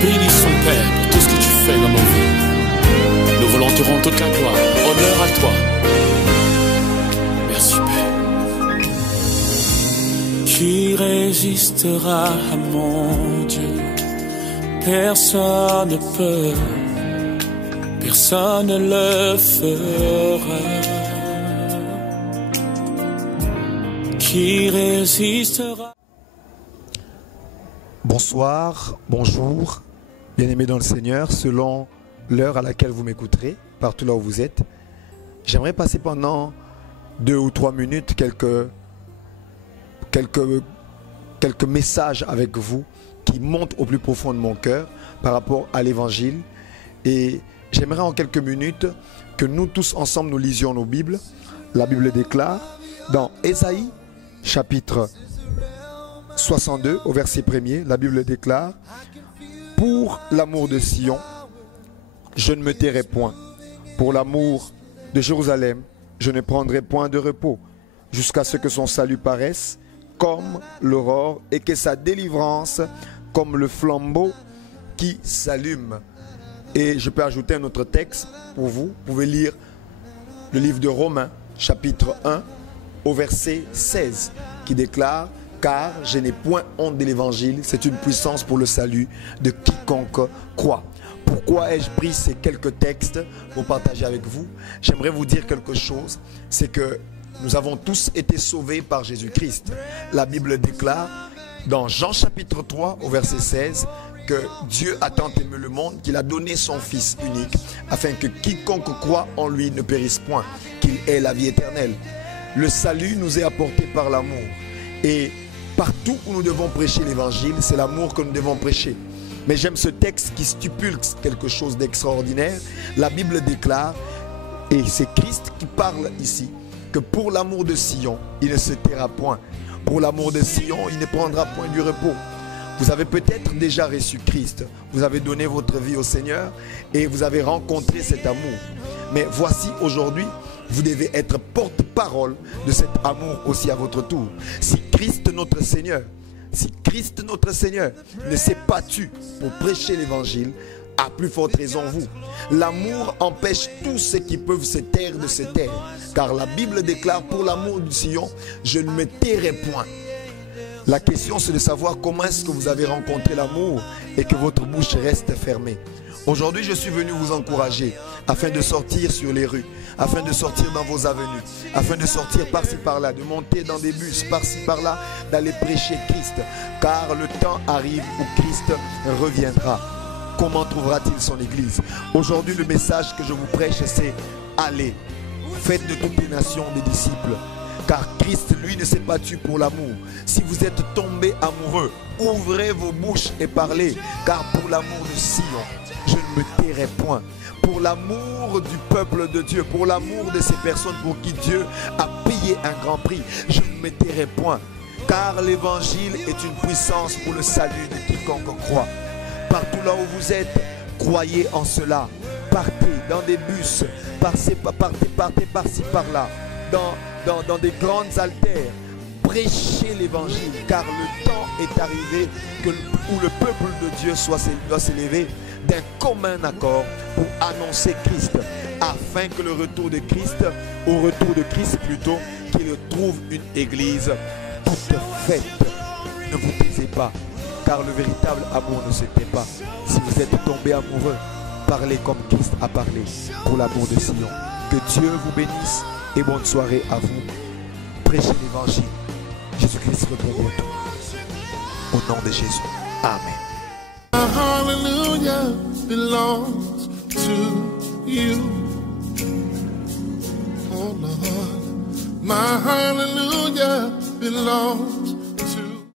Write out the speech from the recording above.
Bénissons, Père, pour tout ce que tu fais dans nos vies. Nous voulons te rendre toute la gloire, honneur à toi. Merci, Père. Qui résistera à mon Dieu? Personne ne peut, personne ne le fera. Qui résistera? Bonsoir, bonjour, bien-aimés dans le Seigneur, selon l'heure à laquelle vous m'écouterez, partout là où vous êtes. J'aimerais passer pendant 2 ou 3 minutes quelques messages avec vous qui montent au plus profond de mon cœur par rapport à l'évangile. Et j'aimerais en quelques minutes que nous tous ensemble nous lisions nos Bibles. La Bible déclare dans Ésaïe chapitre 62 au verset 1er, la Bible déclare: pour l'amour de Sion, je ne me tairai point. Pour l'amour de Jérusalem, je ne prendrai point de repos, jusqu'à ce que son salut paraisse comme l'aurore et que sa délivrance comme le flambeau qui s'allume. Et je peux ajouter un autre texte pour vous. Vous pouvez lire le livre de Romains, chapitre 1, au verset 16, qui déclare: car je n'ai point honte de l'évangile, c'est une puissance pour le salut de quiconque croit. Pourquoi ai-je pris ces quelques textes pour partager avec vous? J'aimerais vous dire quelque chose, c'est que nous avons tous été sauvés par Jésus-Christ. La Bible déclare dans Jean chapitre 3 au verset 16 que Dieu a tant aimé le monde qu'il a donné son Fils unique afin que quiconque croit en lui ne périsse point, qu'il ait la vie éternelle. Le salut nous est apporté par l'amour. Et partout où nous devons prêcher l'évangile, c'est l'amour que nous devons prêcher. Mais j'aime ce texte qui stipule quelque chose d'extraordinaire. La Bible déclare, et c'est Christ qui parle ici, que pour l'amour de Sion, il ne se taira point. Pour l'amour de Sion, il ne prendra point du repos. Vous avez peut-être déjà reçu Christ. Vous avez donné votre vie au Seigneur et vous avez rencontré cet amour. Mais voici aujourd'hui, vous devez être porte-parole de cet amour aussi à votre tour. Si Christ notre Seigneur ne s'est battu pour prêcher l'évangile, à plus forte raison vous. L'amour empêche tous ceux qui peuvent se taire de se taire. Car la Bible déclare: pour l'amour du Sion, je ne me tairai point. La question, c'est de savoir comment est-ce que vous avez rencontré l'amour et que votre bouche reste fermée. Aujourd'hui, je suis venu vous encourager afin de sortir sur les rues, afin de sortir dans vos avenues, afin de sortir par-ci par-là, de monter dans des bus par-ci par-là, d'aller prêcher Christ. Car le temps arrive où Christ reviendra. Comment trouvera-t-il son église? Aujourd'hui, le message que je vous prêche, c'est: allez, faites de toutes les nations des disciples. Car Christ, lui, ne s'est battu pour l'amour. Si vous êtes tombés amoureux, ouvrez vos bouches et parlez. Car pour l'amour de Sion, je ne me tairai point. Pour l'amour du peuple de Dieu, pour l'amour de ces personnes pour qui Dieu a payé un grand prix, je ne me tairai point. Car l'évangile est une puissance pour le salut de quiconque croit. Partout là où vous êtes, croyez en cela. Partez dans des bus, partez par-ci par-là, dans des grandes altères. Prêchez l'évangile, car le temps est arrivé où le peuple de Dieu doit s'élever d'un commun accord pour annoncer Christ, afin que au retour de Christ plutôt, qu'il trouve une église toute faite. Ne vous taisez pas, car le véritable amour ne se tait pas. Si vous êtes tombé amoureux, parlez comme Christ a parlé pour l'amour de Sion. Que Dieu vous bénisse et bonne soirée à vous. Prêchez l'évangile. Jésus-Christ revient bientôt. Au nom de Jésus. Amen. My hallelujah belongs to you. Oh Lord, my hallelujah belongs